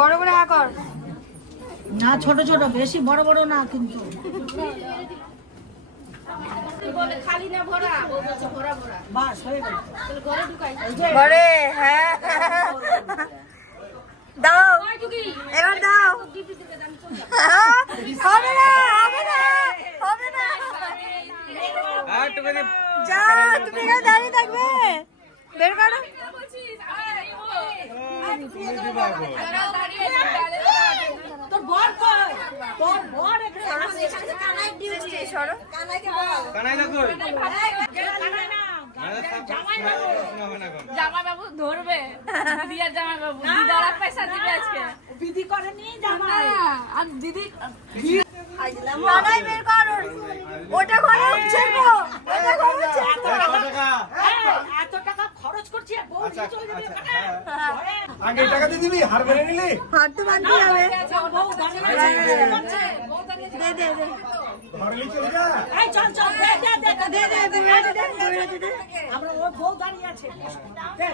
বড় করে হা কর না, ছোট ছোট, বেশি বড় বড় না কিন্তু। খালি না ভরা ভরা ভরা বাস হয়ে গেল। ঘরে ঢুকাই ঘরে। হ্যাঁ দাও এবার দাও। হবে না হবে না হবে না। যা তুমি এখানে দাঁড়িয়ে থাকবে। বের করো। তোর বর কই? তোর বর এখানে কানাই ডিউটি সরো। কানাইকে বল। কানাই না কই? জামাই বাবু ধরবে। দিদিয়ার জামাই বাবু দিদারা পয়সা দিবে আজকে। বিধি করে নি জামাই। আর দিদি কানাই বের করো। ওটা ঘরে উঠছে গো। ওটা ঘরে উঠছে। এত টাকা খরচ করছি আর বউ নিয়ে চলে যাবে ওখানে। আগে টাকা দিয়ে দিবি, হার মেরে নিলি? হাত তো বাঁধতে হবে। বউ দাঁড়িয়ে আছে। দে দে দে। ধরলি চলে যা। এই চল চল, দে দে দে দে দে তুমি দে। আমরা ওর বউ দাঁড়িয়ে আছে। দে।